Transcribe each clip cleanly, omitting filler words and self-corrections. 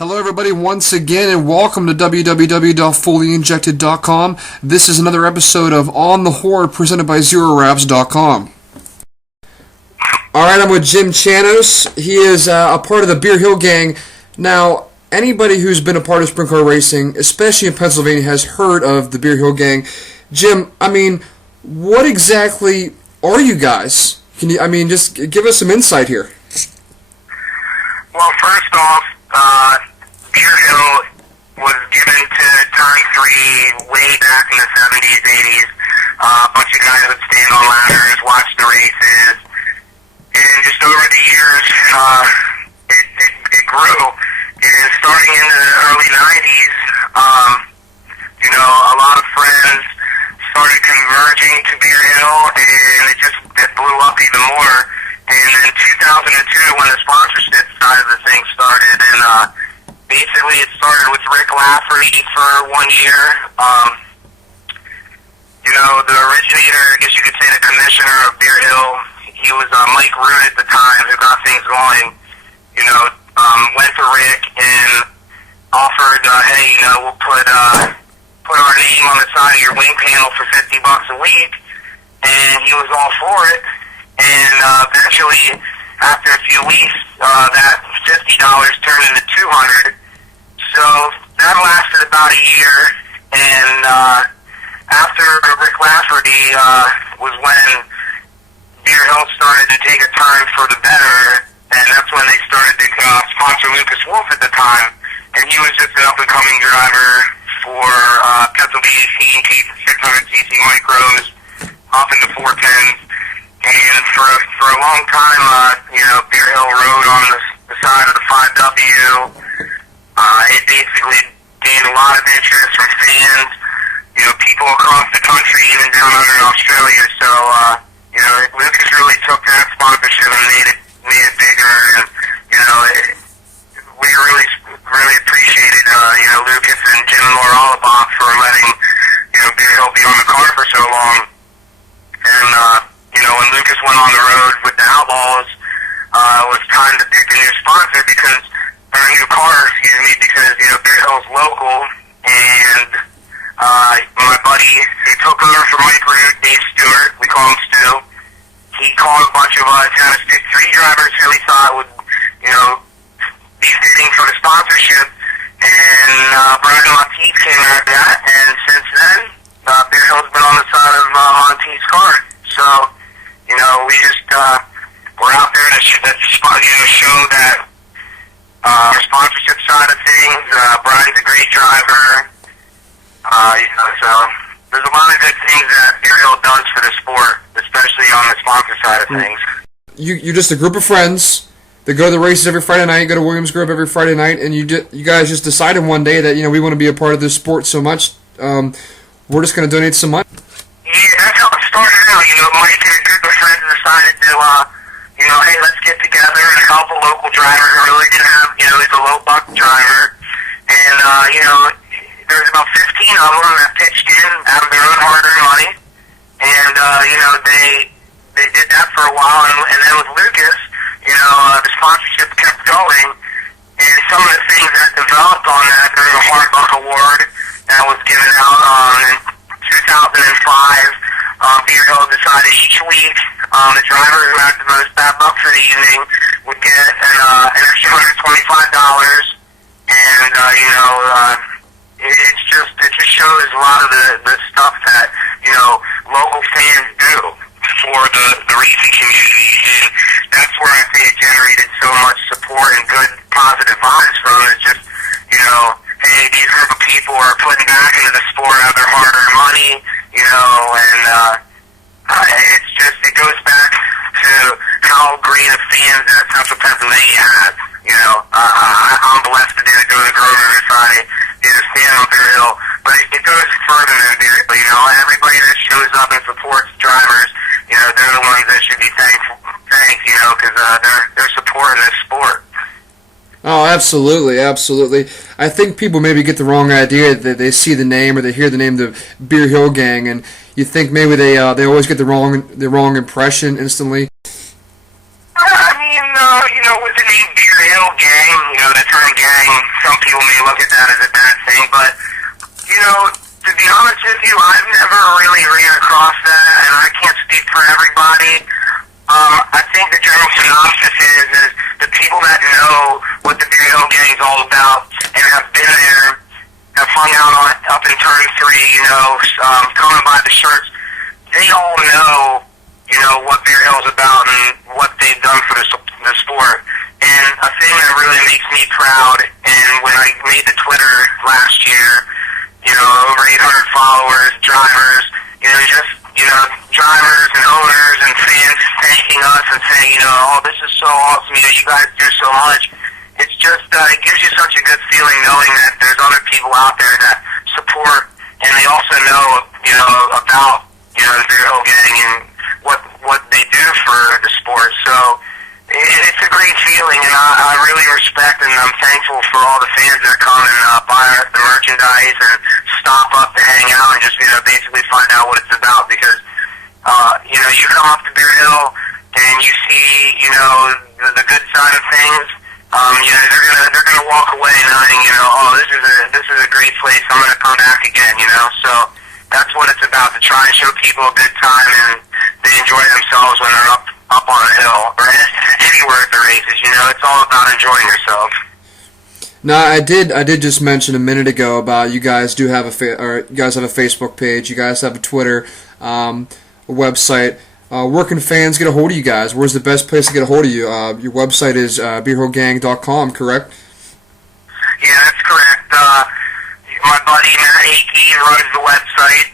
Hello everybody once again and welcome to www.fullyinjected.com. This is another episode of On the Horde presented by ZeroWraps.com. Alright, I'm with Jim Chianos. He is a part of the Beer Hill Gang. Now, anybody who's been a part of sprint car racing, especially in Pennsylvania, has heard of the Beer Hill Gang. Jim, what exactly are you guys? Can you, just give us some insight here. Well, first off, Beer Hill was given to Turn 3 way back in the 70s, 80s. A bunch of guys would stand on ladders, watch the races, and just over the years, it grew. And starting in the early 90s, a lot of friends started converging to Beer Hill, and it blew up even more. And in 2002, when the sponsorship side of the thing started, and basically it started with Rick Lafferty for 1 year. The originator, I guess you could say the commissioner of Beer Hill, he was Mike Root at the time, who got things going. Went to Rick and offered, hey, we'll put our name on the side of your wing panel for $50 a week, and he was all for it. And eventually, after a few weeks, that $50 turned into $200. So that lasted about a year, and after Rick Lafferty was when Beer Hill started to take a turn for the better, and that's when they started to sponsor Lucas Wolf at the time, and he was just an up-and-coming driver for Pennsylvania scene, 600cc micros, up into 410s. And for a long time, Beer Hill rode on the side of the 5W. It basically gained a lot of interest from fans, people across the country, even down under in Australia. So, Lucas really took that sponsorship and made it bigger. And, we really appreciated, Lucas and Jim and Laura Allabach for letting, Beer Hill be on the car for so long. And, when Lucas went on the road with the Outlaws, it was time to pick a new sponsor because Beer Hill's local, and my buddy who took over for Mike Root, Dave Stewart, we call him Stu, he called a bunch of kind of stick 3 drivers who he thought would, be fitting for the sponsorship, and Brian Monteith came out of that, and since then, Beer Hill's been on the side of Monteith's car. So, we just, we're out there to show that sponsorship side of things. Brian's a great driver. So there's a lot of good things that Beer Hill does for the sport, especially on the sponsor side of things. You're just a group of friends that go to the races every Friday night, go to Williams Grove every Friday night, and you guys just decided one day that, we want to be a part of this sport so much, we're just going to donate some money. Yeah, that's how it started out. Mike and a group of friends decided to, hey, let's get together and help a local driver who really didn't have, he's a low buck driver. And, there's about 15 of them that pitched in out of their own hard-earned money. And, they did that for a while. And then with Lucas, the sponsorship kept going. And some of the things that developed on that, there was a Hard Buck Award that was given out in 2005. Beer Hill decided each week the driver who had the most bad buck for the evening would get an extra $125. And, it just shows a lot of the stuff that, local fans do for the racing community. And that's where I think it generated so much support and good, positive vibes from it. It's just, hey, these group of people are putting back into the sport out of their hard-earned money, and it goes back to how great of fans that Central Pennsylvania has. I'm blessed to go to Grove every Friday, to stand on Beer Hill, but it goes further than Beer Hill. Everybody that shows up and supports drivers, they're the ones that should be thanked, because they're supporting this sport. Oh, absolutely, absolutely. I think people maybe get the wrong idea that they see the name or they hear the name of the Beer Hill Gang, and you think maybe they always get the wrong impression instantly. I mean, mean, with the name Beer Hill Gang, the term gang, some people may look at that as a bad thing, but, to be honest with you, I've never really ran across that, and I can't speak for everybody. I think the general synopsis is the people that know what the Beer Hill Gang is all about and have been there, have hung out up in Turn 3, coming by the shirts, they all know, what Beer Hill's about and what they've done for the sport. And a thing that really makes me proud, and when I made the Twitter last year, over 800 followers, drivers, drivers and owners and fans thanking us and saying, this is so awesome, you guys do so much. It's just, it gives you such a good feeling knowing that there's other people out there that support, and they also know, about, the Beer Hill Gang and what they do for the sport. So it's a great feeling, and I really respect and I'm thankful for all the fans that come and buy the merchandise and stop up to hang out and just, basically find out what it's about, because, you come up to Beer Hill and you see, the good side of things. They're gonna walk away knowing, this is a great place. I'm gonna come back again, So that's what it's about, to try and show people a good time and they enjoy themselves when they're up on a hill or anywhere at the races. It's all about enjoying yourself. Now, I did just mention a minute ago about you guys do have you guys have a Facebook page, you guys have a Twitter, a website. Where can fans get a hold of you guys? Where's the best place to get a hold of you? Your website is beerhillgang.com, correct? Yeah, that's correct. My buddy Matt Akey runs the website.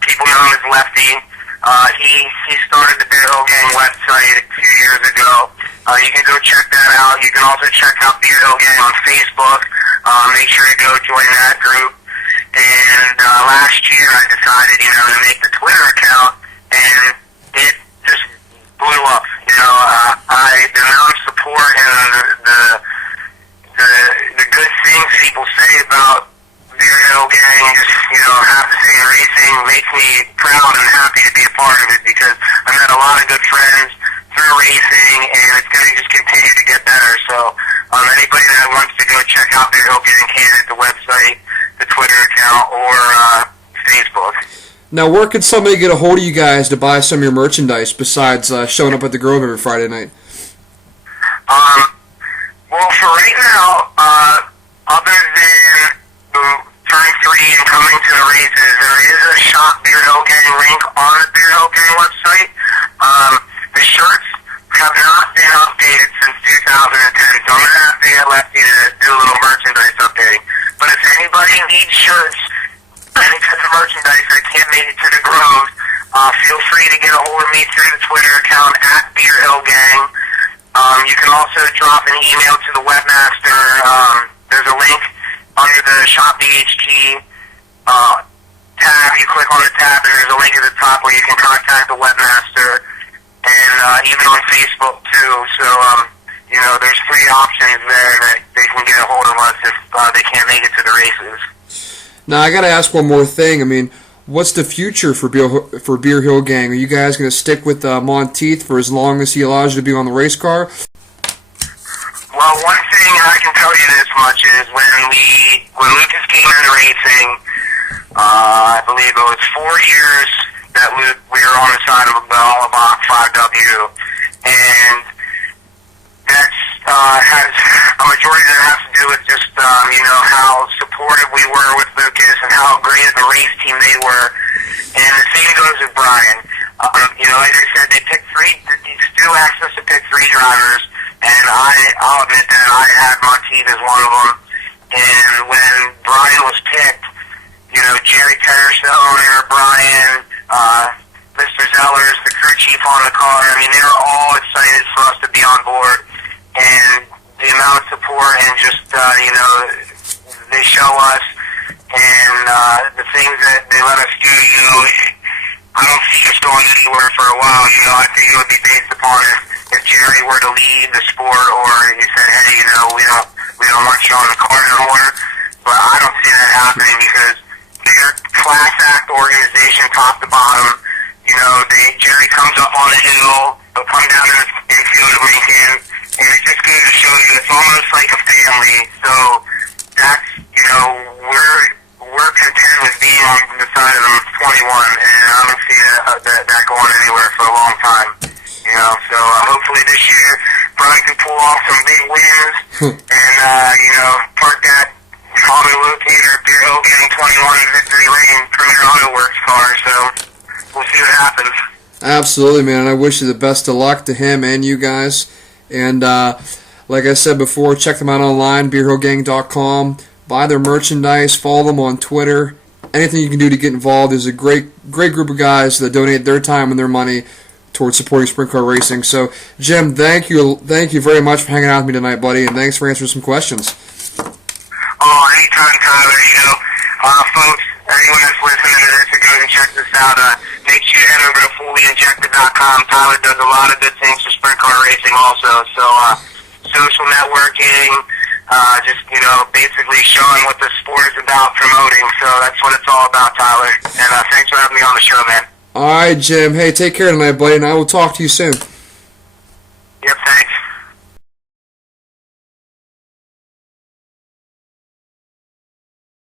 People know him as Lefty. He started the Beer Hill Gang website a few years ago. You can go check that out. You can also check out Beer Hill Gang on Facebook. Make sure to go join that group. And last year I decided, to make the Twitter account, and it just blew up. The amount of support and the good things people say about Beer Hill Gang, just, have to say racing makes me proud and happy to be a part of it, because I've met a lot of good friends through racing, and it's going to just continue to get better. So anybody that wants to go check out Beer Hill Gang can at the website, the Twitter account, or Facebook. Now, where could somebody get a hold of you guys to buy some of your merchandise besides showing up at the Grove every Friday night? Well, for right now, other than Turn 3 and coming to the races, there is a Shop Beer Hill Gang link on the Beer Hill Gang website. The shirts have not been updated since 2010, so I'm going to have to get Lefty to do a little merchandise updating. But if anybody needs shirts, any type of merchandise that can't make it to the Grove, feel free to get a hold of me through the Twitter account at Beer Hill Gang. You can also drop an email to the webmaster. There's a link under the Shop BHG tab. You click on the tab, and there's a link at the top where you can contact the webmaster, and even on Facebook too. So there's 3 options there that they can get a hold of us if they can't make it to the races. Now, I got to ask one more thing. I mean, what's the future for Beer Hill Gang? Are you guys going to stick with Monteith for as long as he allows you to be on the race car? Well, one thing I can tell you this much is when Lucas came into racing, I believe it was 4 years that we were on the side of the Allabach 5W, and that's has a majority that has to do with just how supportive we were with Lucas and how great of a race team they were. And the same goes with Brian. Like I said, they still asked us to pick 3 drivers, and I'll admit that I had Monteith as one of them. And when Brian was picked, Jerry Parrish, the owner, Brian, Mr. Zellers, the crew chief on the car, I mean, they were all excited for us to be on board. And the amount of support and just, they show us, and the things that they let us do, I don't see us going anywhere for a while. I think it would be based upon if Jerry were to leave the sport, or he said, hey, we don't want you on the car no more. But I don't see that happening, because they're a class act organization top to bottom. Jerry comes up on the hill, they'll come down to the infield at Lincoln, and I don't see that going anywhere for a long time. You know, so hopefully this year Brian can pull off some big wins and, you know, park that Auto Locator Beer Hill Gang 21 Victory Lane Premier Auto Works car, so we'll see what happens. Absolutely, man. I wish you the best of luck to him and you guys. And like I said before, check them out online, beerhillgang.com. Buy their merchandise, follow them on Twitter. Anything you can do to get involved. There's a great group of guys that donate their time and their money towards supporting sprint car racing. So, Jim, thank you very much for hanging out with me tonight, buddy, and thanks for answering some questions. Oh, anytime, Tyler. You know, folks, anyone that's listening to this or goes and check this out, make sure you head over to fullyinjected.com. Tyler does a lot of good things for sprint car racing also. So, social networking, just, you know, basically showing what the sport is about, promoting. So that's what it's all about, Tyler. And thanks for having me on the show, man. All right, Jim. Hey, take care tonight, buddy, and I will talk to you soon. Yep, thanks.